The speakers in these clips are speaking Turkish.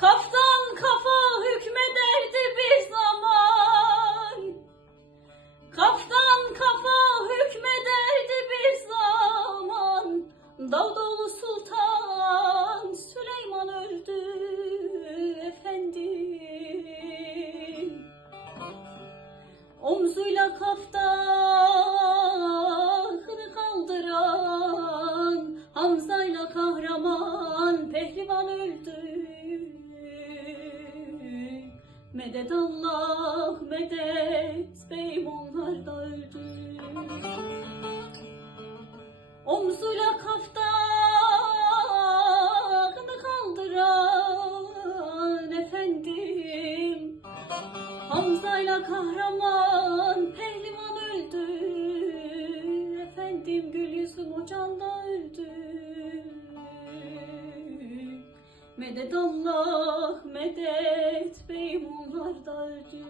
Kaftan Medet Allah medet. Beyim onlar da öldü. Omzuyla kaftanı kaldıran efendim. Hamza'yla kahraman pehlivan Medet Allah medet beyim onlar da öldü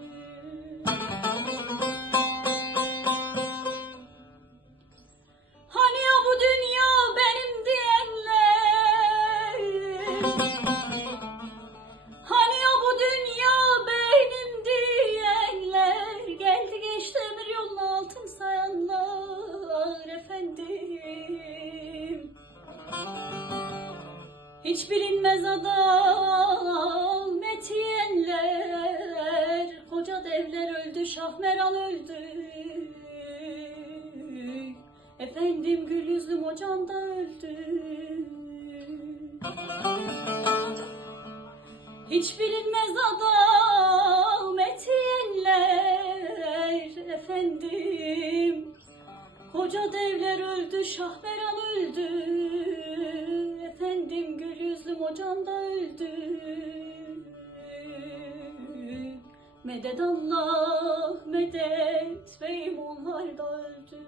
Hani ya bu dünya benim diyenler Hiç bilinmez adam etiyenler Koca devler öldü Şahmeran öldü. Efendim gül yüzlüm hocam da öldü. Hiç bilinmez adam etiyenler efendim Koca devler öldü Şahmeran öldü Medet Allah medet beyim onlar da öldü